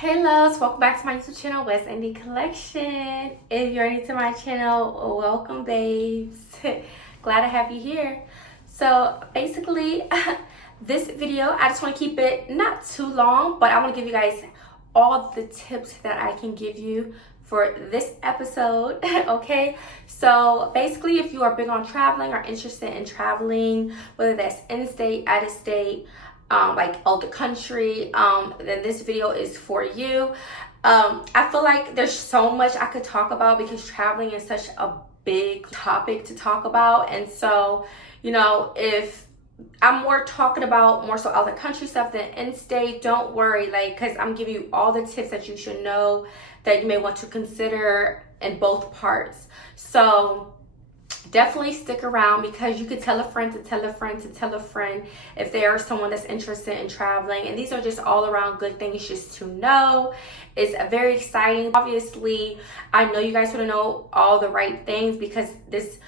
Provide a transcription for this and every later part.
Hey loves, welcome back to my YouTube channel, West Indie Collection. If you're new to my channel, welcome babes. Glad to have you here. So basically, this video, I just want to keep it not too long, but I want to give you guys all the tips that I can give you for this episode. Okay, so basically, if you are big on traveling or interested in traveling, whether that's in-state, out-of-state, like out the country, then this video is for you. I feel like there's so much I could talk about because traveling is such a big topic to talk about. And so, if I'm more talking about more so other country stuff than in-state, don't worry, because I'm giving you all the tips that you should know that you may want to consider in both parts. So definitely stick around because you could tell a friend to tell a friend to tell a friend if they are someone that's interested in traveling. And these are just all around good things just to know. It's very exciting. Obviously, I know you guys want to know all the right things because this,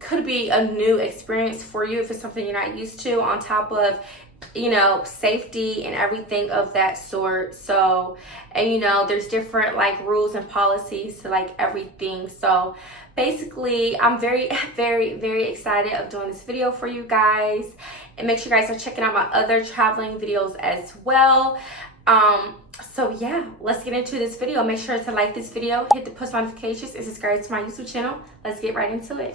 could be a new experience for you if it's something you're not used to, on top of safety and everything of that sort. So, and there's different rules and policies to everything. So basically, I'm very very excited of doing this video for you guys, and make sure you guys are checking out my other traveling videos as well. So yeah, let's get into this video. Make sure to like this video, hit the post notifications, and subscribe to my YouTube channel. Let's get right into it.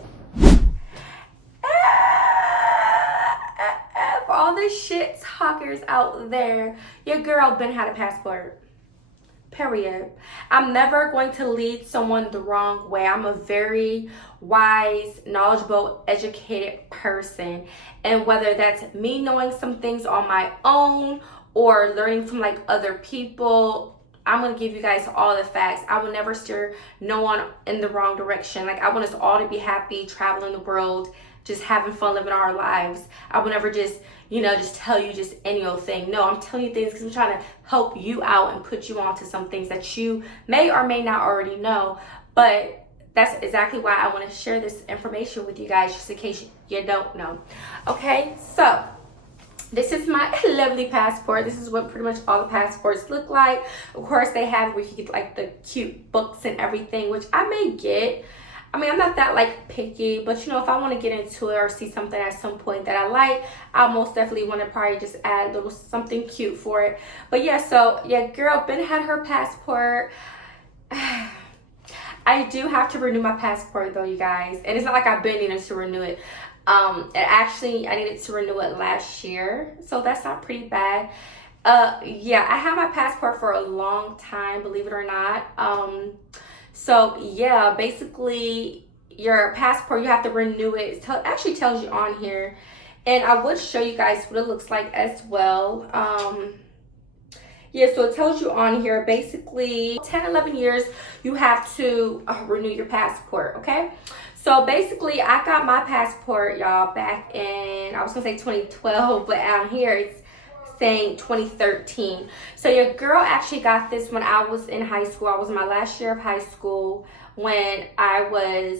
For all the shit talkers out there, your girl been had a passport. Period. I'm never going to lead someone the wrong way. I'm a very wise, knowledgeable, educated person. And whether that's me knowing some things on my own or learning from other people, I'm going to give you guys all the facts. I will never steer no one in the wrong direction. I want us all to be happy, traveling the world, just having fun, living our lives. I will never just tell you just any old thing. No, I'm telling you things because I'm trying to help you out and put you on to some things that you may or may not already know. But that's exactly why I want to share this information with you guys, just in case you don't know. Okay, so this is my lovely passport. This is what pretty much all the passports look like. Of course, they have where you get the cute books and everything, which I may get. I mean, I'm not that picky, but if I want to get into it or see something at some point that I like, I'll most definitely want to probably just add a little something cute for it. But yeah, so yeah, girl Ben had her passport. I do have to renew my passport though, you guys, and it's not like I've been needing to renew it. Actually, I needed to renew it last year, so that's not pretty bad. Yeah, I had my passport for a long time, believe it or not. So yeah, basically your passport, you have to renew it. It actually tells you on here, and I would show you guys what it looks like as well. Yeah, so it tells you on here basically 10-11 years you have to renew your passport. Okay, so basically I got my passport, y'all, back in, I was gonna say 2012, but out here it's saying 2013. So your girl actually got this when I was in high school. I was in my last year of high school when I was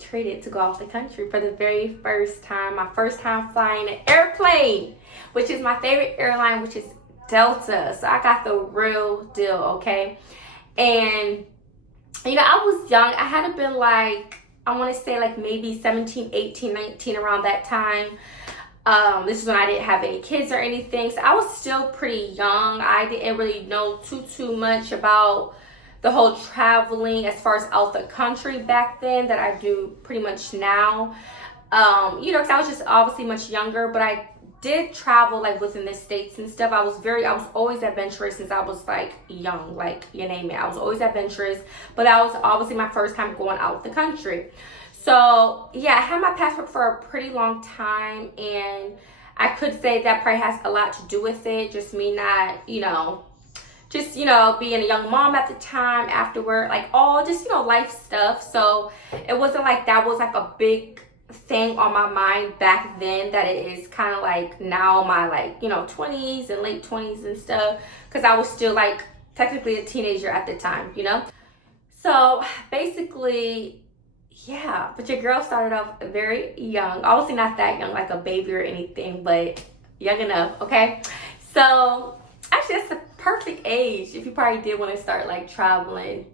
treated to go off the country for the very first time. My first time flying an airplane, which is my favorite airline, which is Delta. So I got the real deal, okay? And I was young. I had been I want to say maybe 17, 18, 19, around that time. This is when I didn't have any kids or anything, so I was still pretty young. I didn't really know too much about the whole traveling as far as out the country back then that I do pretty much now. Because I was just obviously much younger, but I did travel within the states and stuff. I was always adventurous since I was young, you name it. I was always adventurous, but that was obviously my first time going out the country. So yeah, I had my passport for a pretty long time, and I could say that probably has a lot to do with it. Just me not, being a young mom at the time, afterward, all just, life stuff. So it wasn't that was a big thing on my mind back then that it is kind of now, my 20s and late 20s and stuff, because I was still technically a teenager at the time, So basically, yeah, but your girl started off very young. Obviously not that young, like a baby or anything, but young enough, okay? So I actually, that's the perfect age if you probably did want to start like traveling,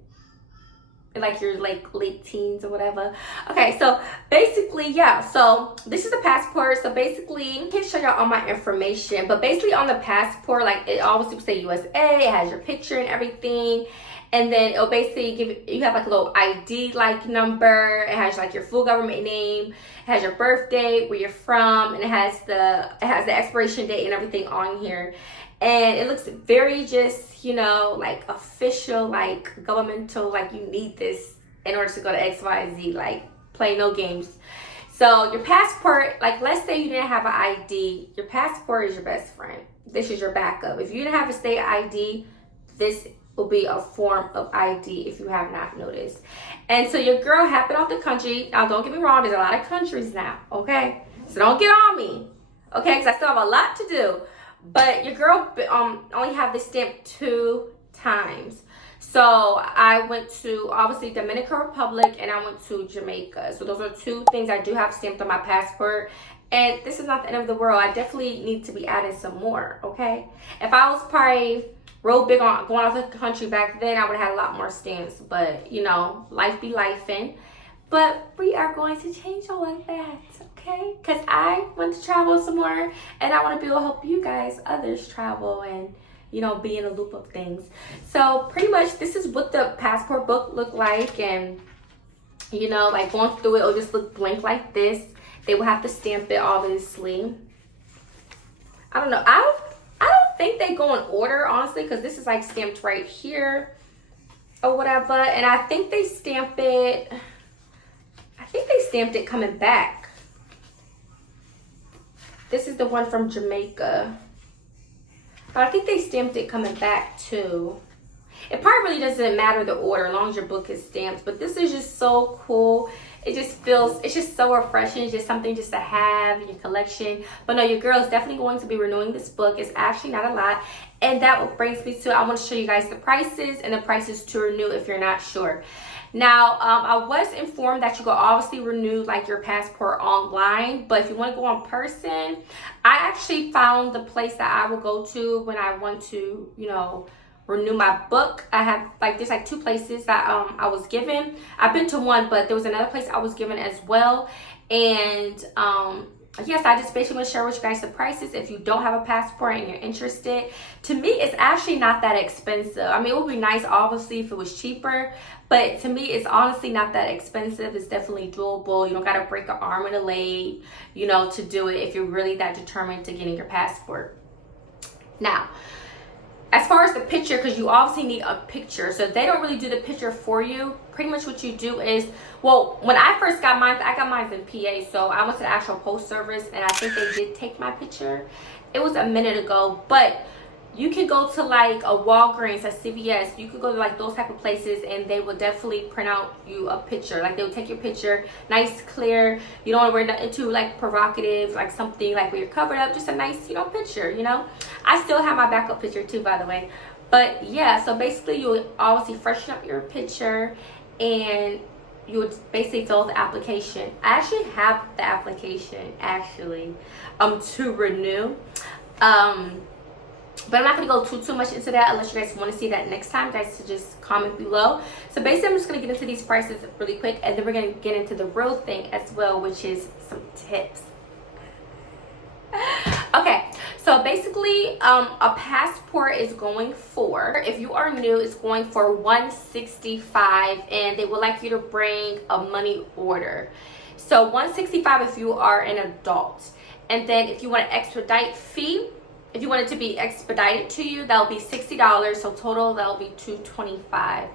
like your like late teens or whatever. Okay, so basically, yeah, so this is the passport. So basically, I can't show y'all all my information, but basically on the passport, like it always would say USA, it has your picture and everything. And then it'll basically give you have like a little ID like number. It has like your full government name. It has your birth date, where you're from, and it has the expiration date and everything on here. And it looks very just, you know, like official, like governmental, like you need this in order to go to XYZ, like play no games. So your passport, like let's say you didn't have an ID, your passport is your best friend. This is your backup. If you didn't have a state ID, this will be a form of ID if you have not noticed. And so your girl happened off the country. Now don't get me wrong, there's a lot of countries now, okay? So don't get on me, okay? Because I still have a lot to do. But your girl only have this stamp 2 times. So I went to obviously Dominican Republic and I went to Jamaica. So those are 2 things I do have stamped on my passport. And this is not the end of the world. I definitely need to be adding some more, okay? If I was probably real big on going out of the country back then, I would have had a lot more stamps. But, you know, life be lifing. But we are going to change all of that, okay? Because I want to travel some more, and I want to be able to help you guys, others, travel and, you know, be in a loop of things. So pretty much this is what the passport book looked like. And, you know, like going through it, it'll just look blank like this. They will have to stamp it, obviously. I don't know. I don't think they go in order, honestly, because this is like stamped right here or whatever. And I think they stamp it... I think they stamped it coming back. This is the one from Jamaica. But I think they stamped it coming back too. It probably really doesn't matter the order as long as your book is stamped. But this is just so cool. It just feels, it's just so refreshing. It's just something just to have in your collection. But no, your girl is definitely going to be renewing this book. It's actually not a lot. And that brings me to, I want to show you guys the prices and the prices to renew if you're not sure. Now, I was informed that you could obviously renew like your passport online, but if you want to go in person, I actually found the place that I will go to when I want to, you know, renew my book. I have like, there's like 2 places that I was given. I've been to one, but there was another place I was given as well. And yes, I just basically want to share with you guys the prices if you don't have a passport and you're interested. To me, it's actually not that expensive. I mean, it would be nice, obviously, if it was cheaper. But to me, it's honestly not that expensive. It's definitely doable. You don't got to break an arm and a leg, you know, to do it if you're really that determined to getting your passport. Now, as far as the picture, because you obviously need a picture, so they don't really do the picture for you. Pretty much what you do is, well, when I first got mine, I got mine in PA, so I went to the actual post service, and I think they did take my picture. It was a minute ago, but you can go to like a Walgreens, a CVS. You could go to like those type of places, and they will definitely print out you a picture. Like they will take your picture, nice, clear. You don't want to wear nothing too like provocative, like something like where you're covered up. Just a nice, you know, picture. You know, I still have my backup picture too, by the way. But yeah, so basically you will obviously freshen up your picture, and you would basically fill the application. I actually have the application actually, to renew. But I'm not going to go too much into that unless you guys want to see that next time. Guys, so just comment below. So basically, I'm just going to get into these prices really quick. And then we're going to get into the real thing as well, which is some tips. Okay, so basically, a passport is going for, if you are new, it's going for $165. And they would like you to bring a money order. So $165 if you are an adult. And then if you want an expedite fee, if you want it to be expedited to you, that'll be $60. So total, that'll be $225.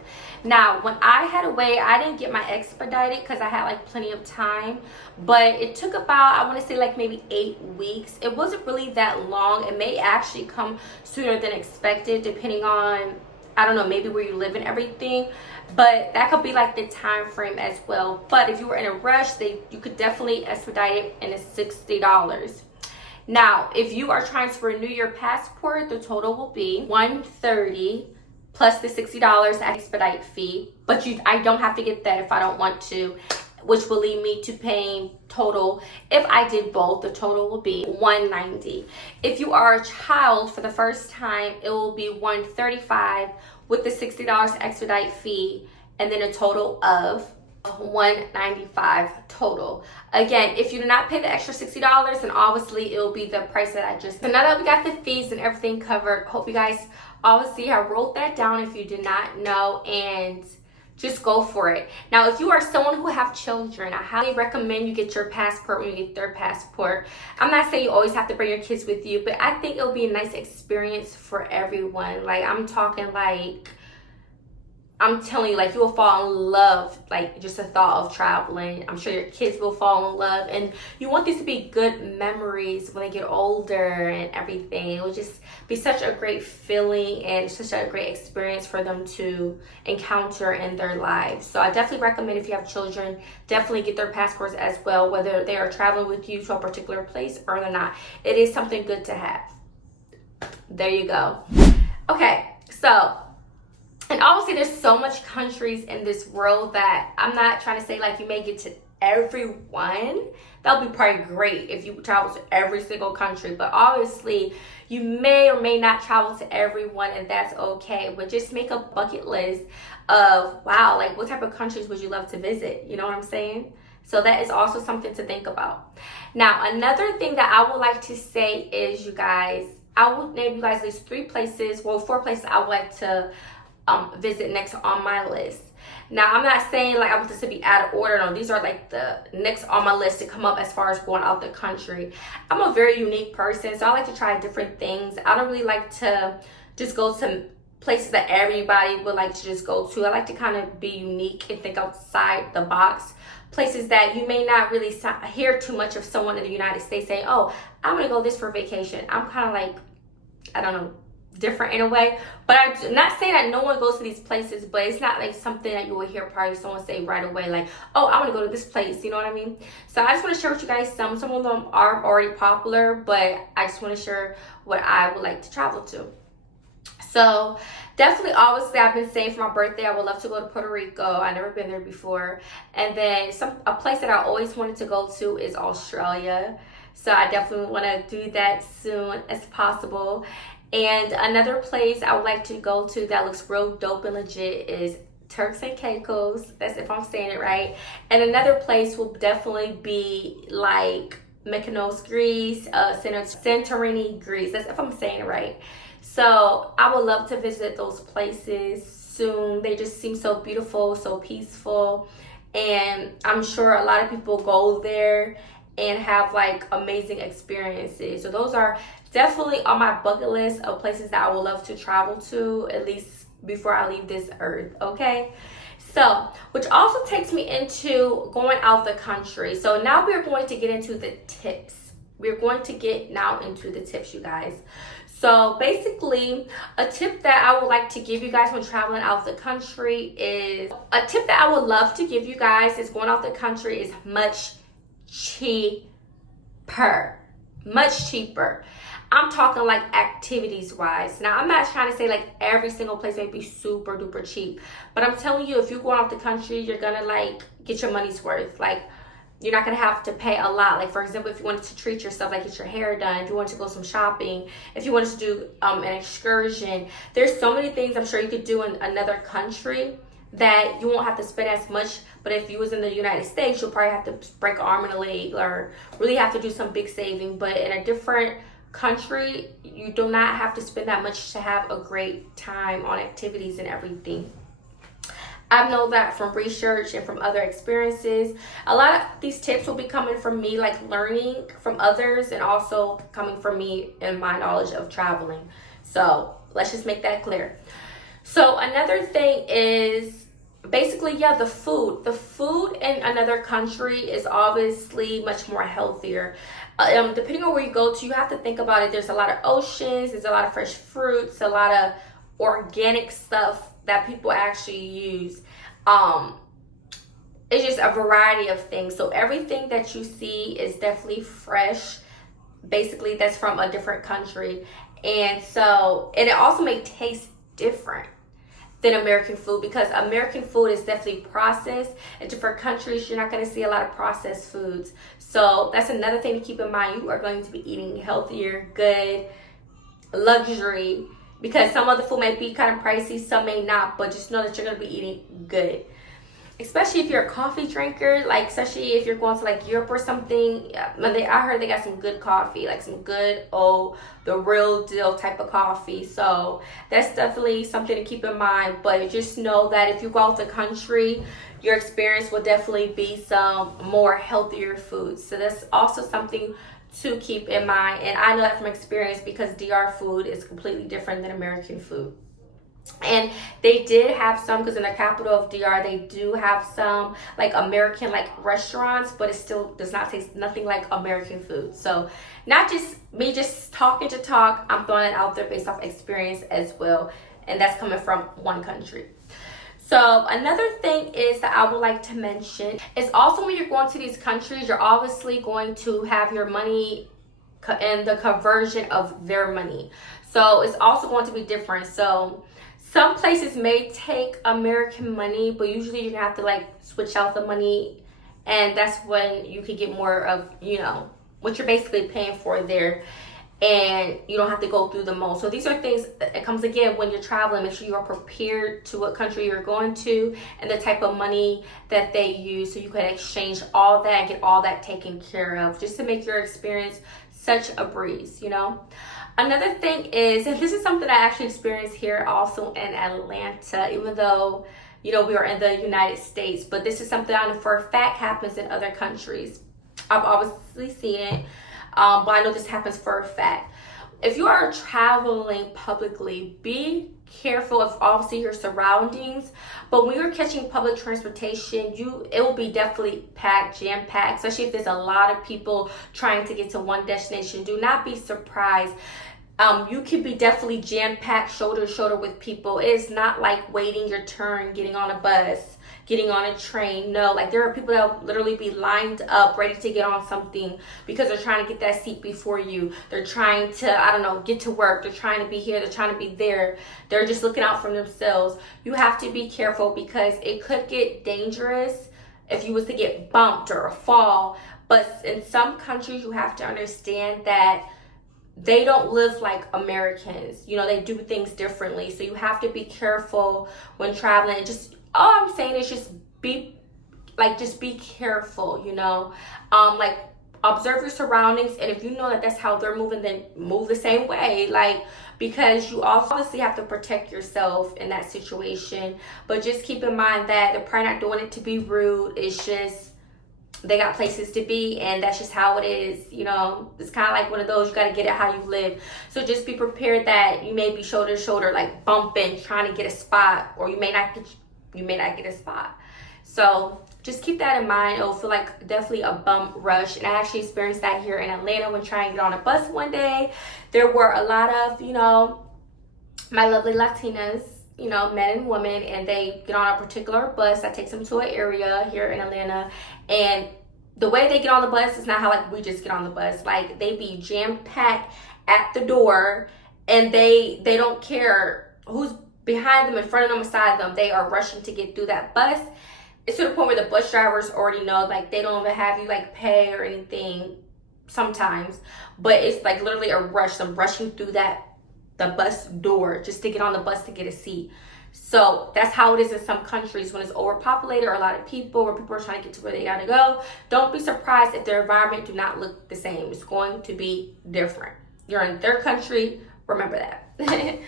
Now, when I had a wait, I didn't get my expedited because I had like plenty of time. But it took about, I want to say like maybe 8 weeks. It wasn't really that long. It may actually come sooner than expected, depending on, I don't know, maybe where you live and everything. But that could be like the time frame as well. But if you were in a rush, you could definitely expedite it, and it's $60. Now, if you are trying to renew your passport, the total will be $130 plus the $60 expedite fee. But I don't have to get that if I don't want to. which will lead me to paying total. If I did both, the total will be $190. If you are a child for the first time, it will be $135 with the $60 expedite fee, and then a total of $195 total. Again, if you do not pay the extra $60, then obviously it will be the price that I just. So now that we got the fees and everything covered, hope you guys obviously I wrote that down if you did not know, and just go for it. Now, if you are someone who have children, I highly recommend you get your passport when you get their passport. I'm not saying you always have to bring your kids with you, but I think it'll be a nice experience for everyone. Like, I'm talking like, I'm telling you, like, you will fall in love, like, just the thought of traveling. I'm sure your kids will fall in love, and you want these to be good memories when they get older and everything. It will just be such a great feeling and such a great experience for them to encounter in their lives. So I definitely recommend, if you have children, definitely get their passports as well, whether they are traveling with you to a particular place or they're not. It is something good to have. There you go. Okay, so, and obviously there's so much countries in this world that I'm not trying to say like you may get to everyone. That would be probably great if you travel to every single country, but obviously you may or may not travel to everyone, and that's okay. But just make a bucket list of, wow, like what type of countries would you love to visit? You know what I'm saying? So that is also something to think about. Now, another thing that I would like to say is, you guys, I will name you guys these 4 places I would like to visit next on my list. Now, I'm not saying like I want this to be out of order. No, these are like the next on my list to come up as far as going out the country. I'm a very unique person, so I like to try different things. I don't really like to just go to places that everybody would like to just go to. I like to kind of be unique and think outside the box. Places that you may not really hear too much of someone in the United States saying, oh, I'm gonna go this for vacation. I'm kind of like, I don't know, different in a way. But I'm not saying that no one goes to these places, but it's not like something that you will hear probably someone say right away, like, oh, I want to go to this place, you know what I mean? So I just want to share with you guys some of them are already popular, but I just want to share what I would like to travel to. So definitely, obviously, I've been saying for my birthday I would love to go to Puerto Rico. I've never been there before. And then a place that I always wanted to go to is Australia. So I definitely want to do that soon as possible. And another place I would like to go to that looks real dope and legit is Turks and Caicos. That's if I'm saying it right. And another place will definitely be like Mykonos, Greece, Santorini, Greece. That's if I'm saying it right. So I would love to visit those places soon. They just seem so beautiful, so peaceful. And I'm sure a lot of people go there and have like amazing experiences. So those are definitely on my bucket list of places that I would love to travel to, at least before I leave this earth, okay? So, which also takes me into going out the country. So now we're going to get into the tips. We're going to get now into the tips, you guys. So basically, a tip that I would like to give you guys when traveling out the country is, a tip that I would love to give you guys is going out the country is much cheaper. Much cheaper. I'm talking like activities wise. Now, I'm not trying to say like every single place may be super duper cheap, but I'm telling you, if you go out the country, you're gonna like get your money's worth. Like, you're not gonna have to pay a lot. Like, for example, if you wanted to treat yourself, like get your hair done, if you wanted to go some shopping, if you wanted to do an excursion, there's so many things I'm sure you could do in another country that you won't have to spend as much. But if you was in the United States, you'll probably have to break an arm and a leg or really have to do some big saving. But in a different country, you do not have to spend that much to have a great time on activities and everything. I know that from research and from other experiences. A lot of these tips will be coming from me, like learning from others, and also coming from me and my knowledge of traveling. So let's just make that clear. So another thing is basically, yeah, the food. The food in another country is obviously much more healthier. Depending on where you go to, you have to think about it. There's a lot of oceans, there's a lot of fresh fruits, a lot of organic stuff that people actually use. It's just a variety of things. So everything that you see is definitely fresh. Basically, that's from a different country. And so, and it also may taste different. than American food, because American food is definitely processed. In different countries, you're not going to see a lot of processed foods. So that's another thing to keep in mind. You are going to be eating healthier, good, luxury, because some of the food may be kind of pricey, some may not, but just know that you're going to be eating good. Especially if you're a coffee drinker, like especially if you're going to like Europe or something. I heard they got some good coffee, like some good the real deal type of coffee. So that's definitely something to keep in mind. But just know that if you go out the country, your experience will definitely be some more healthier foods. So that's also something to keep in mind. And I know that from experience, because DR food is completely different than American food. And they did have some, because in the capital of DR, they do have some like American like restaurants, but it still does not taste nothing like American food. So not just me just talking to talk, I'm throwing it out there based off experience as well. And that's coming from one country. So another thing is that I would like to mention is also when you're going to these countries, you're obviously going to have your money and the conversion of their money. So it's also going to be different. So some places may take American money, but usually you're gonna have to like switch out the money, and that's when you can get more of, you know, what you're basically paying for there, and you don't have to go through the most. So these are things that comes again when you're traveling. Make sure you are prepared to what country you're going to and the type of money that they use, so you can exchange all that and get all that taken care of, just to make your experience such a breeze, you know. Another thing is, and this is something I actually experienced here also in Atlanta, even though, you know, we are in the United States, but this is something I know for a fact happens in other countries. I've obviously seen it, but I know this happens for a fact. If you are traveling publicly, be careful of obviously your surroundings, but when you're catching public transportation, it will be definitely packed, jam-packed, especially if there's a lot of people trying to get to one destination. Do not be surprised. You could be definitely jam-packed, shoulder to shoulder with people. It is not like waiting your turn, getting on a bus, getting on a train. No, like there are people that will literally be lined up ready to get on something because they're trying to get that seat before you. They're trying to, I don't know, get to work. They're trying to be here. They're trying to be there. They're just looking out for themselves. You have to be careful, because it could get dangerous if you was to get bumped or a fall. But in some countries, you have to understand that they don't live like Americans. You know, they do things differently. So you have to be careful when traveling. Just all I'm saying is just be careful, you know. Like observe your surroundings, and if you know that that's how they're moving, then move the same way. Like, because you obviously have to protect yourself in that situation. But just keep in mind that they're probably not doing it to be rude. It's just they got places to be, and that's just how it is, you know. It's kind of like one of those, you got to get it how you live. So just be prepared that you may be shoulder to shoulder, like bumping, trying to get a spot, or you may not get a spot. So just keep that in mind. It'll feel like definitely a bum rush. And I actually experienced that here in Atlanta when trying to get on a bus one day. There were a lot of, you know, my lovely Latinas, you know, men and women, and they get on a particular bus that takes them to an area here in Atlanta. And the way they get on the bus is not how like we just get on the bus. Like they be jam-packed at the door, and they don't care who's behind them, in front of them, beside them. They are rushing to get through that bus. It's to the point where the bus drivers already know, like they don't even have you like pay or anything sometimes, but it's like literally a rush. I'm rushing through the bus door just to get on the bus to get a seat. So that's how it is in some countries when it's overpopulated or a lot of people, where people are trying to get to where they gotta go. Don't be surprised if their environment do not look the same. It's going to be different. You're in their country, remember that.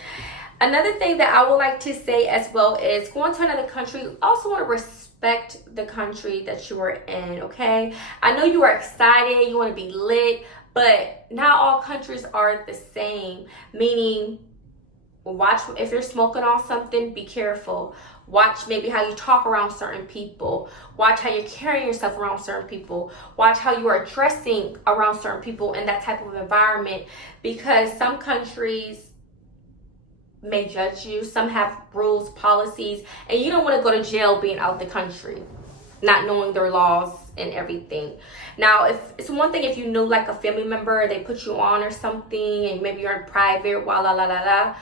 Another thing that I would like to say as well is, going to another country, you also want to respect the country that you are in, okay? I know you are excited, you want to be lit, but not all countries are the same. Meaning, watch if you're smoking on something, be careful. Watch maybe how you talk around certain people. Watch how you're carrying yourself around certain people. Watch how you are dressing around certain people in that type of environment, because some countries may judge you. Some have rules, policies, and you don't want to go to jail being out the country, not knowing their laws and everything. Now, if it's one thing if you know like a family member, they put you on or something, and maybe you're in private, la la la la la.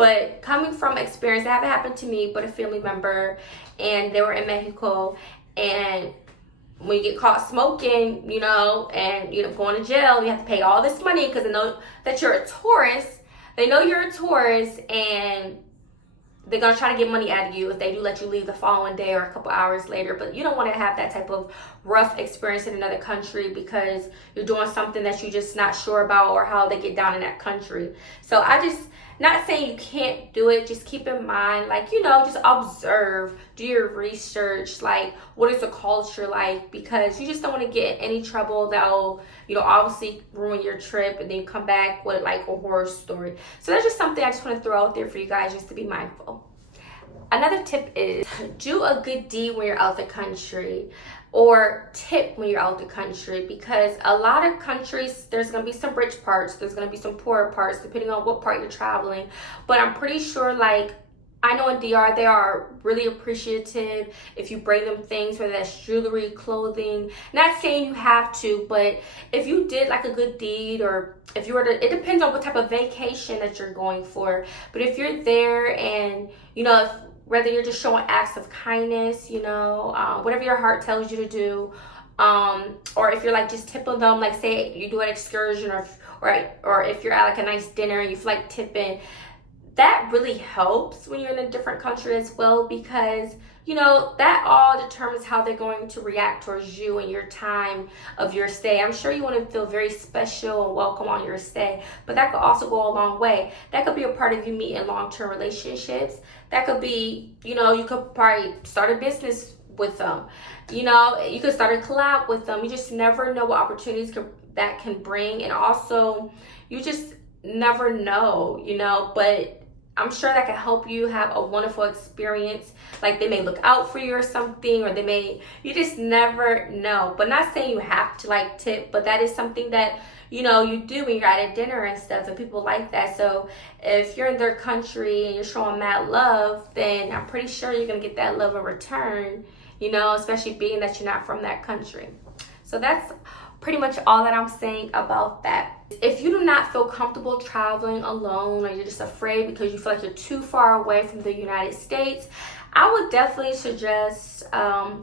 But coming from experience, that haven't happened to me, but a family member, and they were in Mexico, and when you get caught smoking, and going to jail, you have to pay all this money because they know that you're a tourist. They know you're a tourist, and they're going to try to get money out of you if they do let you leave the following day or a couple hours later. But you don't want to have that type of rough experience in another country because you're doing something that you're just not sure about or how they get down in that country. So not saying you can't do it, just keep in mind, just observe, do your research, what is the culture like, because you just don't want to get in any trouble that'll, obviously ruin your trip and then you come back with a horror story. So that's just something I just want to throw out there for you guys just to be mindful. Another tip is do a good deed when you're out the country, or tip when you're out the country, because a lot of countries, there's going to be some rich parts, there's going to be some poorer parts depending on what part you're traveling. But I'm pretty sure, I know in DR they are really appreciative if you bring them things, whether that's jewelry, clothing. Not saying you have to, but if you did a good deed, or if you were to, it depends on what type of vacation that you're going for. But if you're there and whether you're just showing acts of kindness, whatever your heart tells you to do, or if you're just tipping them, say you do an excursion, or if you're at a nice dinner and you feel like tipping, that really helps when you're in a different country as well, because that all determines how they're going to react towards you and your time of your stay. I'm sure you want to feel very special and welcome on your stay, but that could also go a long way. That could be a part of you meeting long-term relationships. That could be, you could probably start a business with them. You could start a collab with them. You just never know what opportunities that can bring, and also you just never know, but I'm sure that can help you have a wonderful experience. They may look out for you or something, or you just never know. But not saying you have to tip, but that is something that, you do when you're at a dinner and stuff, and people like that. So if you're in their country and you're showing mad love, then I'm pretty sure you're going to get that love in return, especially being that you're not from that country. So that's pretty much all that I'm saying about that. If you do not feel comfortable traveling alone, or you're just afraid because you feel like you're too far away from the United States, I would definitely suggest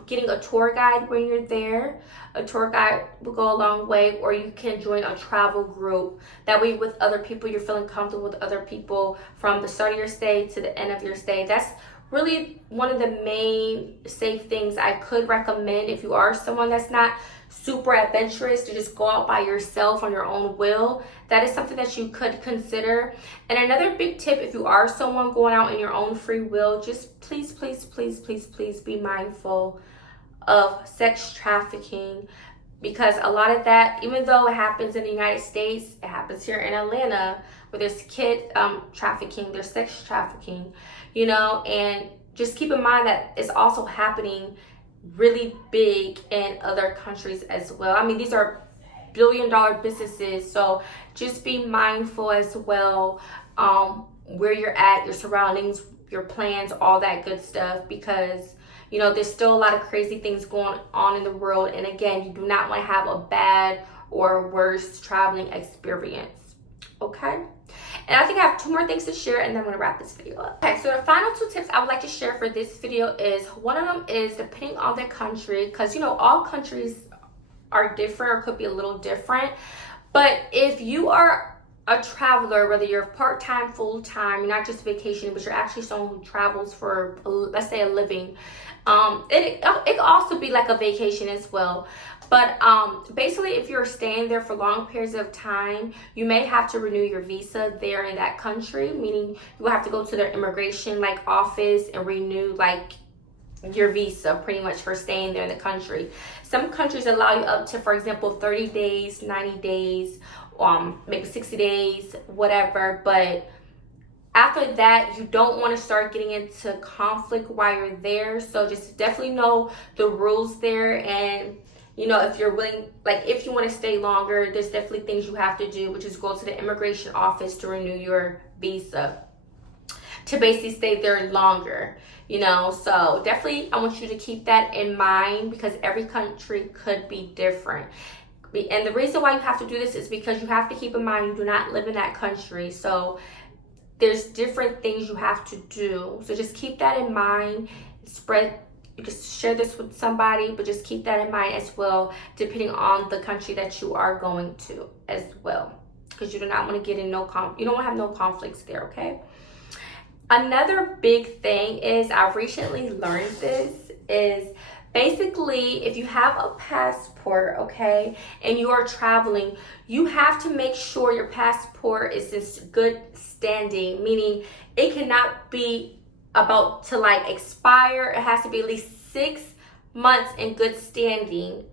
getting a tour guide when you're there. A tour guide will go a long way, or you can join a travel group. That way, with other people, you're feeling comfortable with other people from the start of your stay to the end of your stay. That's really one of the main safe things I could recommend if you are someone that's not super adventurous, to just go out by yourself on your own will. That is something that you could consider. And another big tip, if you are someone going out in your own free will, just please be mindful of sex trafficking, because a lot of that, even though it happens in the United States, it happens here in Atlanta, where there's kid trafficking, there's sex trafficking, and just keep in mind that it's also happening really big in other countries as well. I mean, these are billion-dollar businesses, so just be mindful as well where you're at, your surroundings, your plans, all that good stuff, because there's still a lot of crazy things going on in the world, and again, you do not want to have a bad or worse traveling experience. Okay, and I think I have 2 more things to share, and then I'm going to wrap this video up. Okay, so the final 2 tips I would like to share for this video is, one of them is depending on the country, because all countries are different or could be a little different. But if you are a traveler, whether you're part-time, full-time, you're not just vacationing, but you're actually someone who travels for, let's say, a living, it could also be like a vacation as well. But basically, if you're staying there for long periods of time, you may have to renew your visa there in that country, meaning you will have to go to their immigration office and renew your visa pretty much for staying there in the country. Some countries allow you up to, for example, 30 days, 90 days, maybe 60 days, whatever. But after that, you don't want to start getting into conflict while you're there. So just definitely know the rules there, and if you're willing, if you want to stay longer, there's definitely things you have to do, which is go to the immigration office to renew your visa, to basically stay there longer, So definitely, I want you to keep that in mind, because every country could be different. And the reason why you have to do this is because you have to keep in mind you do not live in that country. So there's different things you have to do. So just keep that in mind. You can share this with somebody, but just keep that in mind as well, depending on the country that you are going to as well, because you do not want to get in you don't want to have no conflicts there, okay? Another big thing is, I've recently learned this, is basically if you have a passport, okay, and you are traveling, you have to make sure your passport is in good standing, meaning it cannot be about to like expire. It has to be at least 6 months in good standing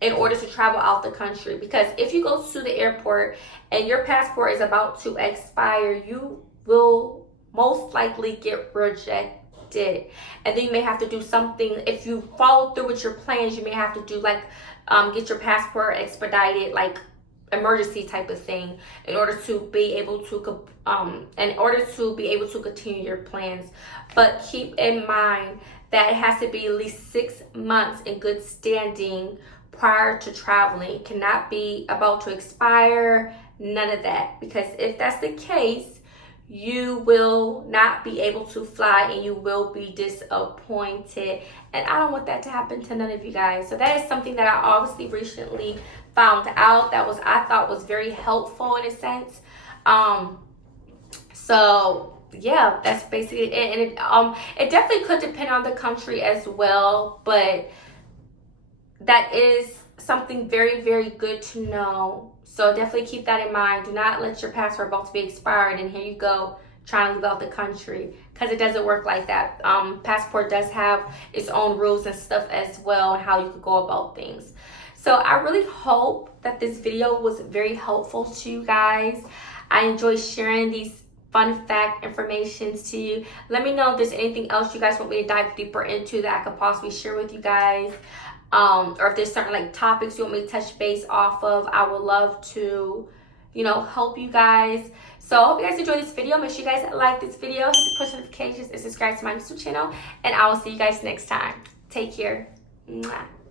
in order to travel out the country. Because if you go to the airport and your passport is about to expire, you will most likely get rejected, and then you may have to do something. If you follow through with your plans, you may have to do like get your passport expedited, like emergency type of thing, in order to be able to continue your plans. But keep in mind that it has to be at least 6 months in good standing prior to traveling. It cannot be about to expire, none of that, because if that's the case, you will not be able to fly and you will be disappointed, and I don't want that to happen to none of you guys. So that is something that I obviously recently found out that I thought was very helpful in a sense. So yeah, that's basically it. And it definitely could depend on the country as well, but that is something very, very good to know. So definitely keep that in mind. Do not let your passport about to be expired and here you go trying to leave out the country, because it doesn't work like that. Passport does have its own rules and stuff as well, and how you could go about things. So I really hope that this video was very helpful to you guys. I enjoy sharing these fun fact informations to you. Let me know if there's anything else you guys want me to dive deeper into that I could possibly share with you guys. Or if there's certain like topics you want me to touch base off of, I would love to, help you guys. So I hope you guys enjoyed this video. Make sure you guys like this video, hit the push notifications, and subscribe to my YouTube channel. And I will see you guys next time. Take care. Mwah.